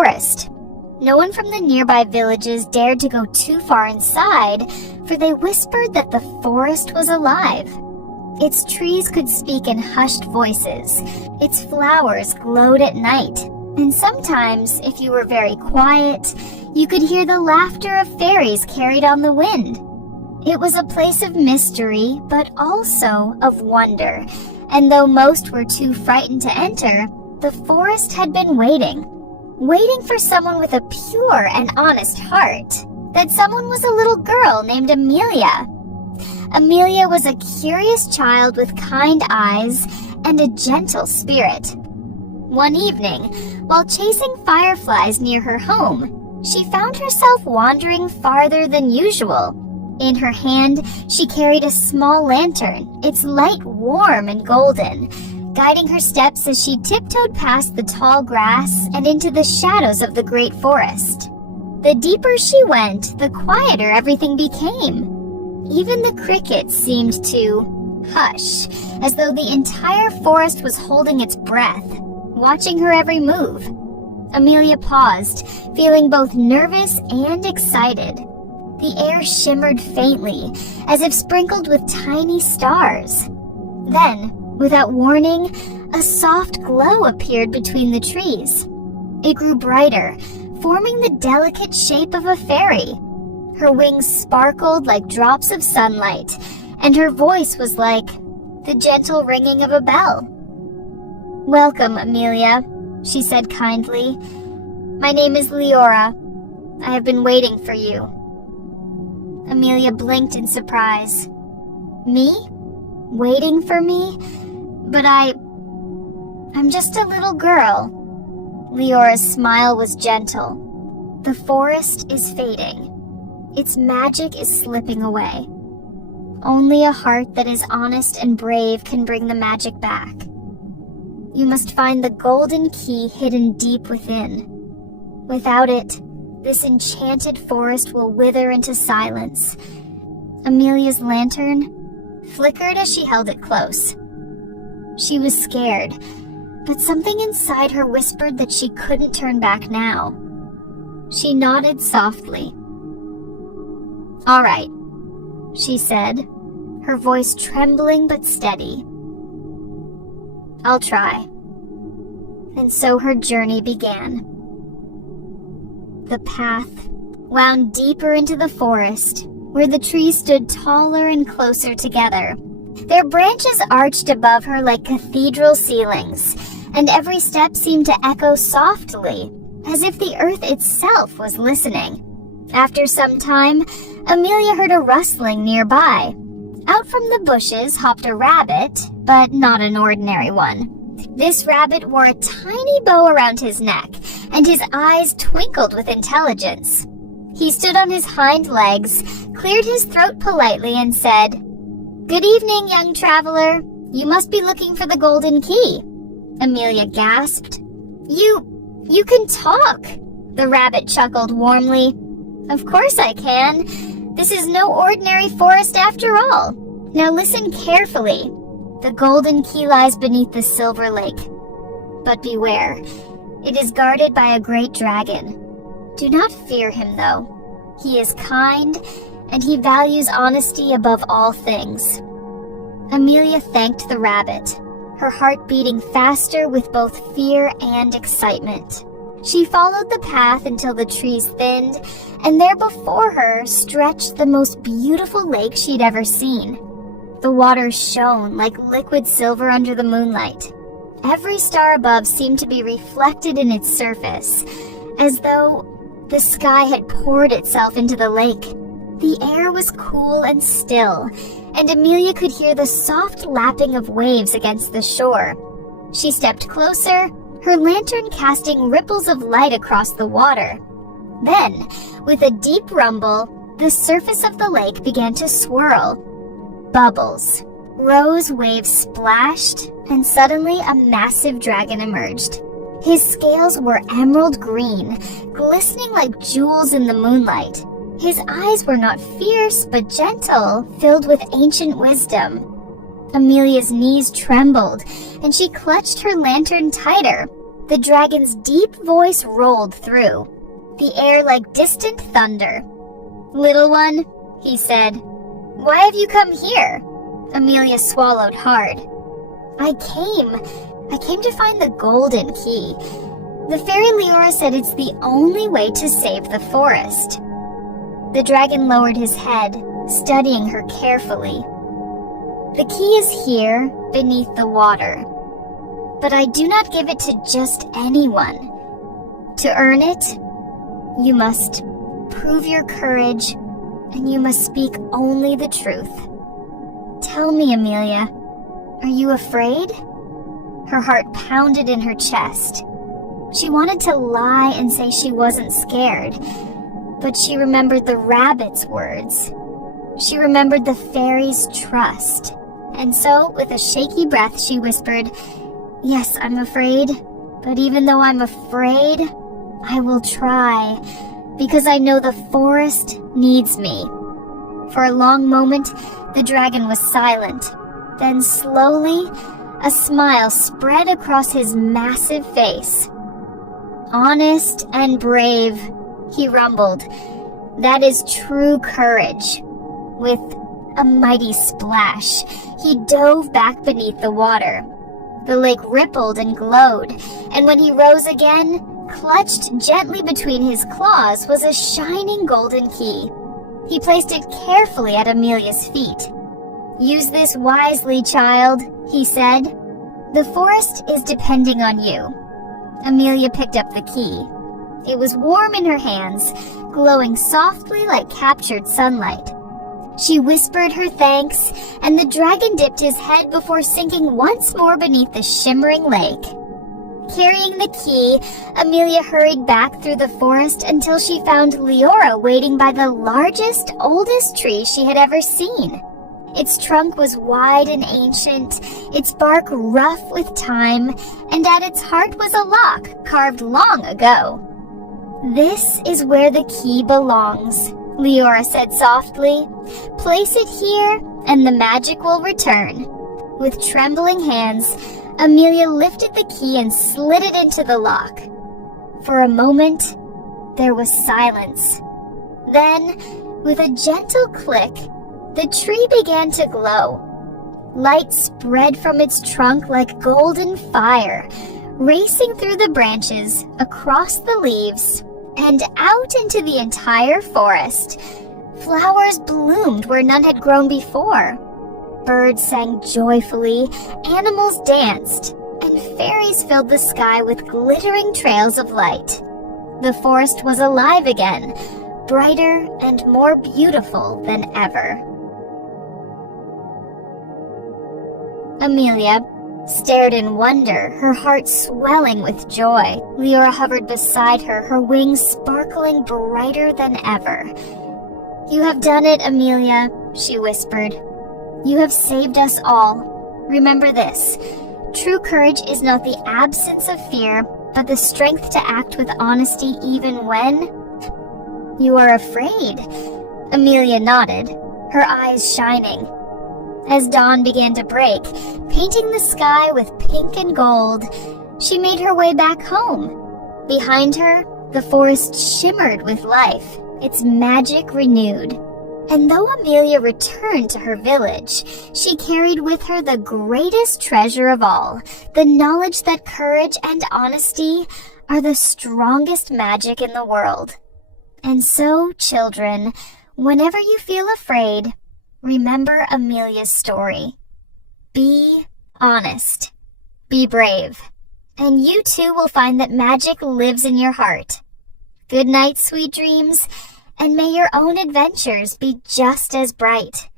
forest. No one from the nearby villages dared to go too far inside, for they whispered that the forest was alive. Its trees could speak in hushed voices, its flowers glowed at night, and sometimes, if you were very quiet, you could hear the laughter of fairies carried on the wind. It was a place of mystery, but also of wonder, and though most were too frightened to enter, the forest had been waiting for someone with a pure and honest heart. That someone was a little girl named Amelia. Amelia was a curious child with kind eyes and a gentle spirit. One evening, while chasing fireflies near her home, she found herself wandering farther than usual. In her hand, she carried a small lantern, its light warm and golden, guiding her steps as she tiptoed past the tall grass and into the shadows of the great forest. The deeper she went, the quieter everything became. Even the crickets seemed to hush, as though the entire forest was holding its breath, watching her every move. Amelia paused, feeling both nervous and excited. The air shimmered faintly, as if sprinkled with tiny stars. Then, without warning, a soft glow appeared between the trees. It grew brighter, forming the delicate shape of a fairy. Her wings sparkled like drops of sunlight, and her voice was like the gentle ringing of a bell. "Welcome, Amelia," she said kindly. "My name is Leora. I have been waiting for you." Amelia blinked in surprise. "Me? Waiting for me? But I'm just a little girl." Leora's smile was gentle. "The forest is fading. Its magic is slipping away. Only a heart that is honest and brave can bring the magic back. You must find the golden key hidden deep within. Without it, this enchanted forest will wither into silence." Amelia's lantern flickered as she held it close. She was scared, but something inside her whispered that she couldn't turn back now. She nodded softly. "All right," she said, her voice trembling but steady. "I'll try." And so her journey began. The path wound deeper into the forest, where the trees stood taller and closer together. Their branches arched above her like cathedral ceilings, and every step seemed to echo softly, as if the earth itself was listening. After some time, Amelia heard a rustling nearby. Out from the bushes hopped a rabbit, but not an ordinary one. This rabbit wore a tiny bow around his neck, and his eyes twinkled with intelligence. He stood on his hind legs, cleared his throat politely, and said, "Good evening, young traveler. You must be looking for the golden key." Amelia gasped. You can talk," the rabbit chuckled warmly. "Of course I can. This is no ordinary forest after all. Now listen carefully. The golden key lies beneath the silver lake. But beware, it is guarded by a great dragon. Do not fear him, though. He is kind, and he values honesty above all things." Amelia thanked the rabbit, her heart beating faster with both fear and excitement. She followed the path until the trees thinned, and there before her stretched the most beautiful lake she'd ever seen. The water shone like liquid silver under the moonlight. Every star above seemed to be reflected in its surface, as though the sky had poured itself into the lake. The air was cool and still, and Amelia could hear the soft lapping of waves against the shore. She stepped closer, her lantern casting ripples of light across the water. Then, with a deep rumble, the surface of the lake began to swirl. Bubbles. Rose waves splashed, and suddenly a massive dragon emerged. His scales were emerald green, glistening like jewels in the moonlight. His eyes were not fierce, but gentle, filled with ancient wisdom. Amelia's knees trembled, and she clutched her lantern tighter. The dragon's deep voice rolled through the air like distant thunder. "Little one," he said, "why have you come here?" Amelia swallowed hard. I came to find the golden key. The fairy Leora said it's the only way to save the forest." The dragon lowered his head, studying her carefully. "The key is here, beneath the water. But I do not give it to just anyone. To earn it, you must prove your courage, and you must speak only the truth. Tell me, Amelia, are you afraid?" Her heart pounded in her chest. She wanted to lie and say she wasn't scared, but she remembered the rabbit's words. She remembered the fairy's trust. And so, with a shaky breath, she whispered, "Yes, I'm afraid, but even though I'm afraid, I will try, because I know the forest needs me." For a long moment, the dragon was silent. Then slowly, a smile spread across his massive face. "Honest and brave," he rumbled. "That is true courage." With a mighty splash, he dove back beneath the water. The lake rippled and glowed, and when he rose again, clutched gently between his claws was a shining golden key. He placed it carefully at Amelia's feet. "Use this wisely, child," he said. "The forest is depending on you." Amelia picked up the key. It was warm in her hands, glowing softly like captured sunlight. She whispered her thanks, and the dragon dipped his head before sinking once more beneath the shimmering lake. Carrying the key, Amelia hurried back through the forest until she found Leora waiting by the largest, oldest tree she had ever seen. Its trunk was wide and ancient, its bark rough with time, and at its heart was a lock carved long ago. "This is where the key belongs," Leora said softly. "Place it here, and the magic will return." With trembling hands, Amelia lifted the key and slid it into the lock. For a moment, there was silence. Then, with a gentle click, the tree began to glow. Light spread from its trunk like golden fire, racing through the branches, across the leaves, and out into the entire forest. Flowers bloomed where none had grown before. Birds sang joyfully, animals danced, and fairies filled the sky with glittering trails of light. The forest was alive again, brighter and more beautiful than ever. Amelia stared in wonder, her heart swelling with joy. Leora hovered beside her, her wings sparkling brighter than ever. "You have done it, Amelia," she whispered. "You have saved us all. Remember this. True courage is not the absence of fear, but the strength to act with honesty even when you are afraid." Amelia nodded, her eyes shining. As dawn began to break, painting the sky with pink and gold, she made her way back home. Behind her, the forest shimmered with life, its magic renewed. And though Amelia returned to her village, she carried with her the greatest treasure of all, the knowledge that courage and honesty are the strongest magic in the world. And so, children, whenever you feel afraid, remember Amelia's story. Be honest. Be brave. And you too will find that magic lives in your heart. Good night, sweet dreams, and may your own adventures be just as bright.